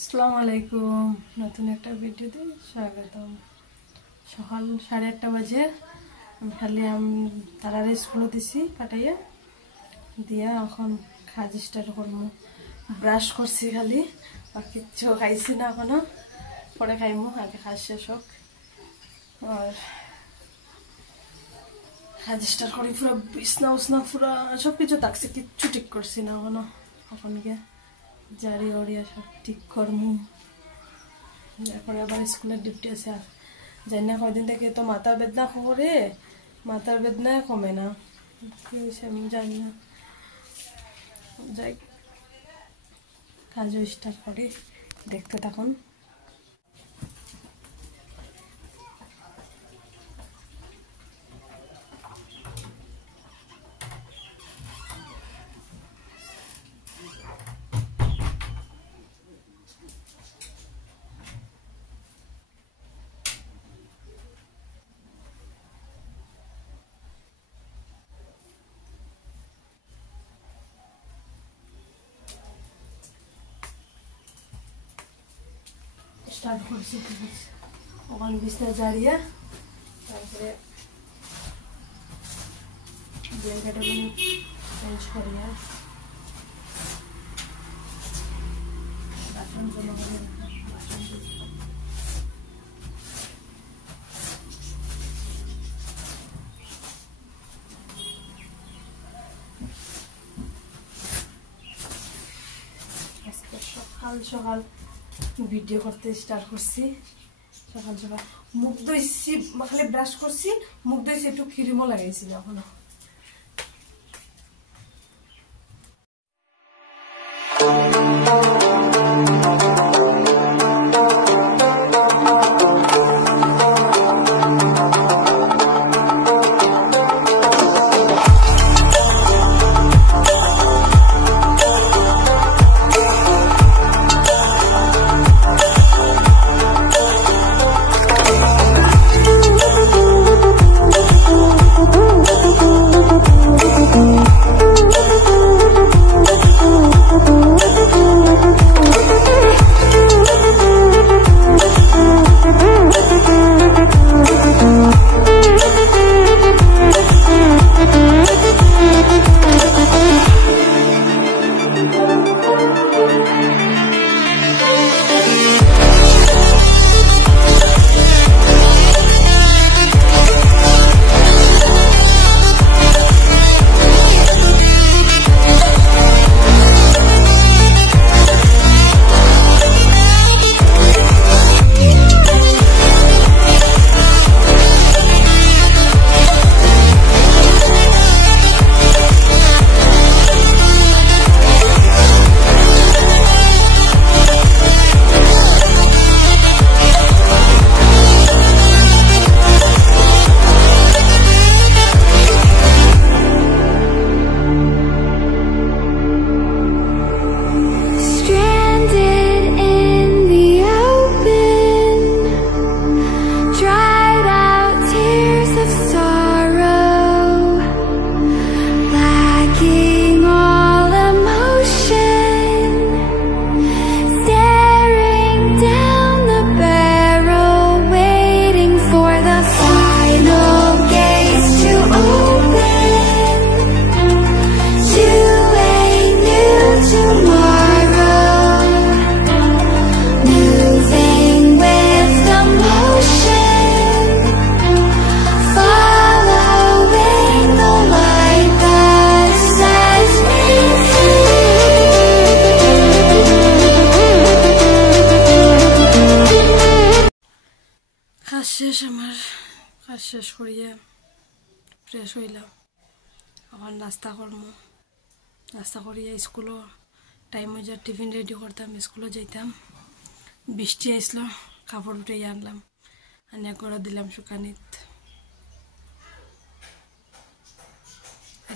আসসালামু আলাইকুম, নতুন একটা ভিডিওতে স্বাগতম। সকাল 8:30 বাজে। খালি তারারে স্কুলে দিছি পাঠাইয়া দিয়া এখন কাজ স্টার্ট করবো। ব্রাশ করছি খালি, আর কিচ্ছু খাইছি না এখনো, পরে খাইমু, আগে কাজ শেষ হোক। আর কাজ স্টার্ট করি, পুরো বিছনা উছনা পুরো সব কিছু থাকছে, কিচ্ছু ঠিক করছি না এখনো। এখন গিয়ে জারি ওড়িয়া সব ঠিক করমু, তারপরে আবার স্কুলের ডিউটি আছে। আর জানি না কয়দিন থেকে তো মাথার বেদনা করে, মাথার বেদনা কমে না, কি হয়েছে আমি জানি না। যাই কাজও স্টার্ট করি, দেখতে থাকুন। স্টার্ট করছি ওখানে বিছনা জারিয়া, তারপরে ব্ল্যাঙ্কেট চেঞ্জ করিয়া বাসন জমা করে বাসন আজকে সকাল সকাল ভিডিও করতে স্টার্ট করছি। সকাল সকাল মুখ ধুইছি, খালি ব্রাশ করছি, মুখ ধুইছি, একটু ক্রিমও লাগাইছি না এখনো। আমার কাজ শেষ করিয়া ফ্রেশ হইলাম, আবার নাস্তা করবো। নাস্তা করিয়া স্কুলও টাইম হয়ে যায়, টিফিন রেডি করতাম, স্কুলে যাইতাম। বৃষ্টি আইসলো, কাপড় উঠে আনলাম, আনিয়া করে দিলাম শুকানিত।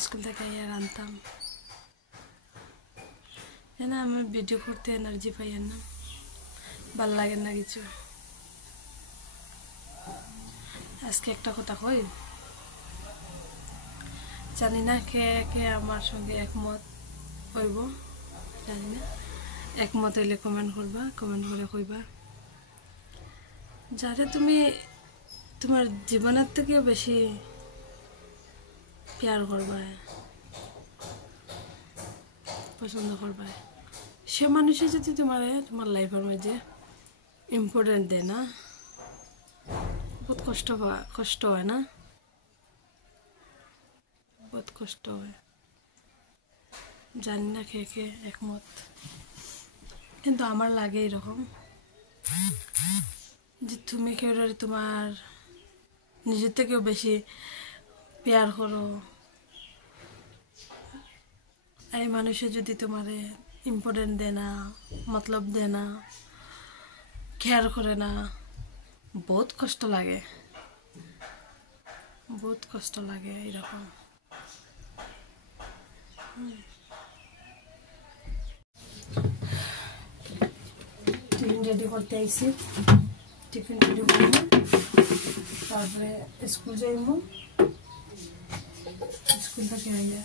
স্কুল থেকে আইয়া আনতাম, না আমার ভিডিও করতে এনার্জি পাই না, ভাল লাগে না কিছু। আজকে একটা কথা কই, জানি না কে কে আমার সঙ্গে একমত হইব, জানি না। একমত হইলে কমেন্ট করবা, কমেন্ট করে কইবা যারে তুমি তোমার জীবনের থেকেও বেশি প্যার করবা, পছন্দ করবা, সে মানুষে যদি তোমার লাইফের মাঝে ইম্পর্টেন্ট দেয় না, বহুত কষ্ট হয় না, বহুত কষ্ট হয়। জানি না কে কে একমত, কিন্তু আমার লাগে এরকম যে তুমি কেউ তোমার নিজের থেকেও বেশি প্যার করো, এই মানুষে যদি তোমার ইম্পর্টেন্ট দেয় না, মতলব দেয় না, কেয়ার করে না, বহুত কষ্ট লাগে, বহুত কষ্ট লাগে এরকম। টিফিন রেডি করতে আইসি, টিফিন রেডি করবো, তারপরে স্কুল যাইব, স্কুল থেকে আইয়া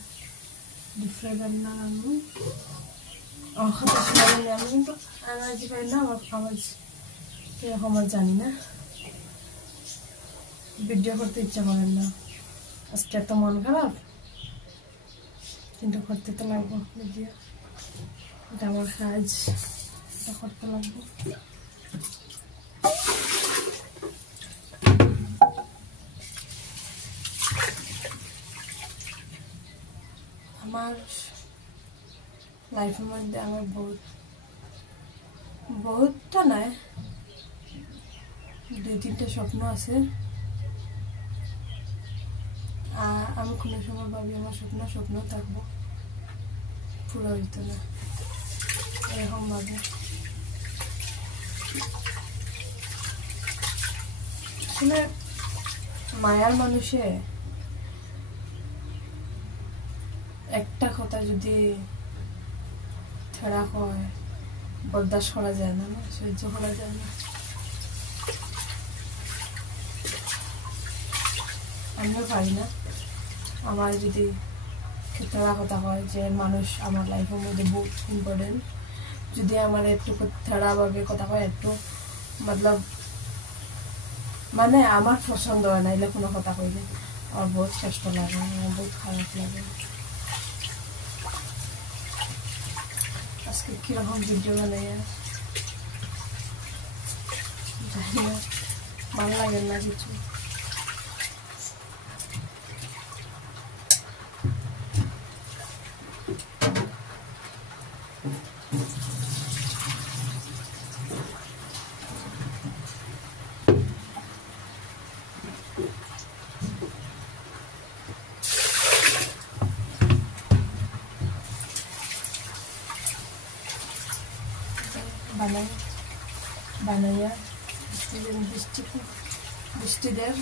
দুপুরে রান্না আনবো। আমার খাতা শুনে আমি কিন্তু এনার্জি পাই না, আমার কিরকম আর জানি না, ভিডিও করতে ইচ্ছা করেন না, আজকে এত মন খারাপ, কিন্তু করতে তো লাগবো ভিডিও, এটা আমার কাজ, এটা করতে লাগবো। আমার লাইফের মধ্যে আমার বহুতটা নয়, 2-3টা স্বপ্ন আছে। আমি কোনো সময় ভাবি আমার স্বপ্ন থাকবো, পুরো হইতো না, এরকম ভাবে। আসলে মায়ার মানুষে একটা কথা যদি ছেড়া হয়, বরদাস্ত করা যায় না, সহ্য করা যায় না। আমিও পারি না, আমার যদি ছেড়া কথা হয় যে মানুষ আমার লাইফের মধ্যে বহুত ইম্পর্টেন্ট, যদি আমার একটু ছেড়াভাবে কথা হয়, একটু মতলব মানে আমার পছন্দ হয় না, এলে কোনো কথা কইলে আমার বহুত কষ্ট লাগে, আমার বহুত খারাপ লাগে। আজকে কিরকম ভিডিও বানাই জানি না, ভালো লাগে না কিছু। বানাইয়া বৃষ্টি দেয়,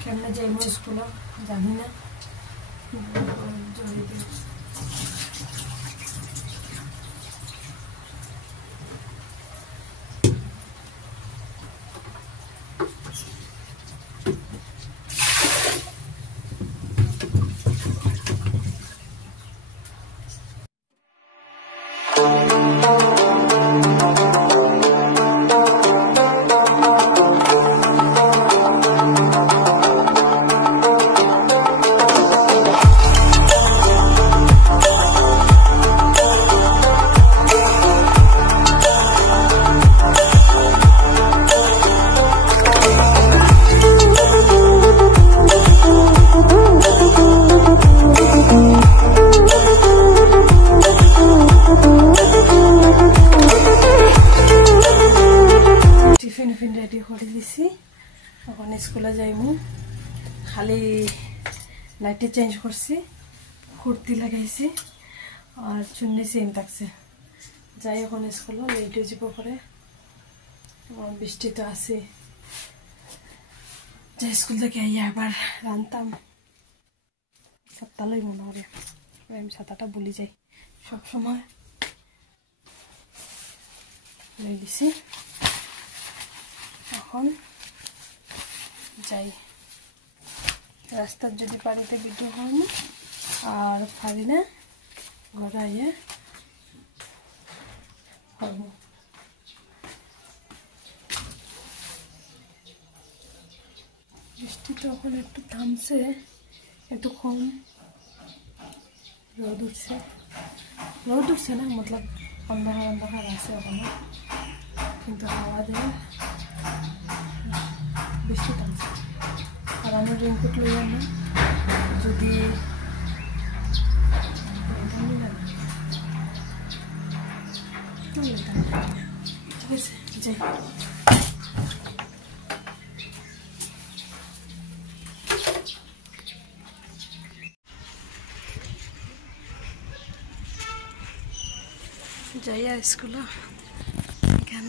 কেমনে যাইব স্কুলে জানি না, জড়িয়ে দিই। রেডি করে দিছি, এখন স্কুলে যাইব। খালি লাইটে চেঞ্জ করছি, কুর্তি লাগাইছি আর চুন্নি সেম থাকছে। যাই এখন স্কুলে লেট হয়ে যাব পরে, বৃষ্টি তো আছে। যাই স্কুল থেকে আইয়া আবার রান্তাম, ছাতা লই মনে করে, আমি ছাতাটা ভুলি যাই সব সময়, লই দিছি। এখন যাই, রাস্তার যদি পারিতে ভিডিও হয় না, আর পারি না ঘরে আইয়া করবো। বৃষ্টি তো এখন একটু থামছে, একটু কম রোদ উঠছে না, মতলব অন্ধকার আছে ওখানে, কিন্তু হাওয়া দিয়ে বৃষ্টি থামছে। আর আমি রেইনকোট লইয়া না, যদি ঠিক আছে যাই। যাইয়া স্কুলে কেন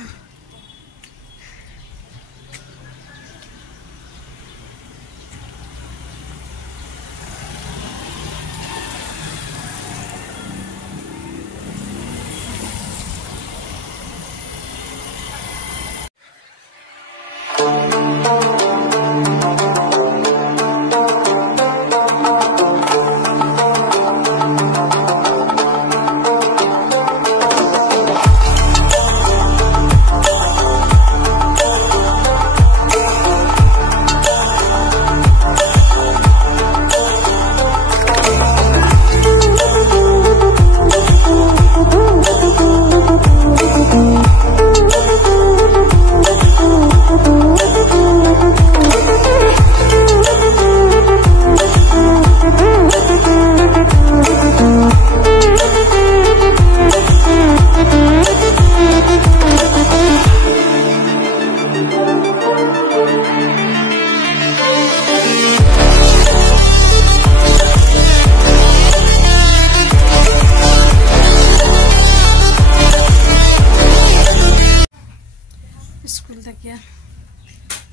স্কুল থেকে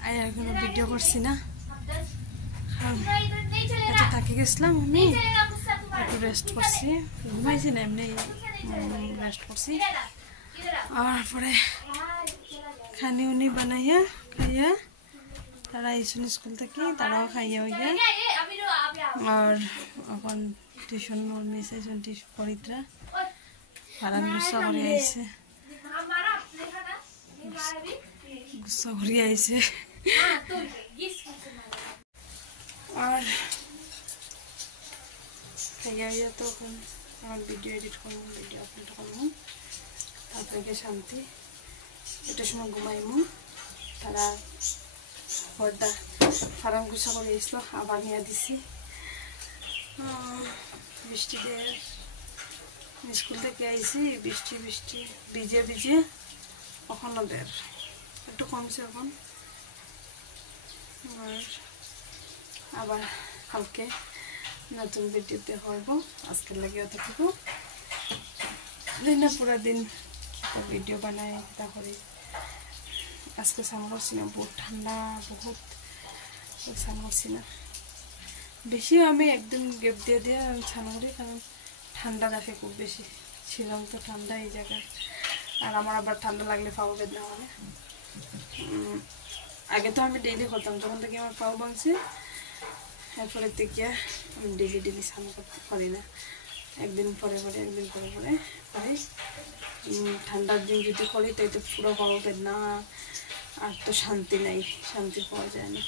আয়া কোনো ভিডিও করছি না, থাকি গেছিলাম, আমি একটু রেস্ট করছি, ঘুমাইছি না, এমনি রেস্ট করছি। আর পরে খানি উনি বানাইয়া খাইয়া তারা আইসুন স্কুল থেকে, তারাও খাইয়া হইয়া। আর এখন টিউশন মিস আইসুন, টিউশন পড়িতরা তারা গুসা করে আইসে, গুসা করে আইসে। আর খাইয়া হইয়া তো এখন আমার ভিডিও এডিট করবো, ভিডিও আপলোড করবো, তারপরে শান্তি এটার সময় ঘুমাইমু। তারা পর্দা ফার্ম গুছা করে এসলো, আবার নিয়ে দিছি। বৃষ্টি দিয়ে স্কুল থেকে আইসি, বৃষ্টি ভিজে এখনো দের একটু কমছে এখন। আর আবার কালকে নতুন ভিডিওতে হইব, আজকের লাগে অতটুকু। দিনে পুরা দিন ভিডিও বানাই, তারপরে আজকে স্নান করছি না, বহুত ঠান্ডা, বহুত স্নান করছি না বেশি। আমি একদম গ্যাপ দিয়ে স্নান করি, কারণ ঠান্ডা রাখে খুব বেশি। ছিলাম তো ঠান্ডা এই জায়গায়, আর আমার আবার ঠান্ডা লাগলে পাও বেদনা হয়। আগে তো আমি ডেইলি করতাম, যখন থেকে আমার পাও ভাঙছে, এরপরে থেকে আমি ডেইলি স্নান করতে পারি না, একদিন পরে করি। ঠান্ডার দিন যদি করি তাই তো পুরো পাও বেদনা, আর তো শান্তি নাই, শান্তি পাওয়া যায় না।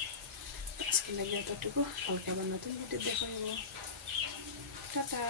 আজকে লাগে এতটুকু, কালকে আবার নতুন ভিডিও দেখা যাবো। টাটা।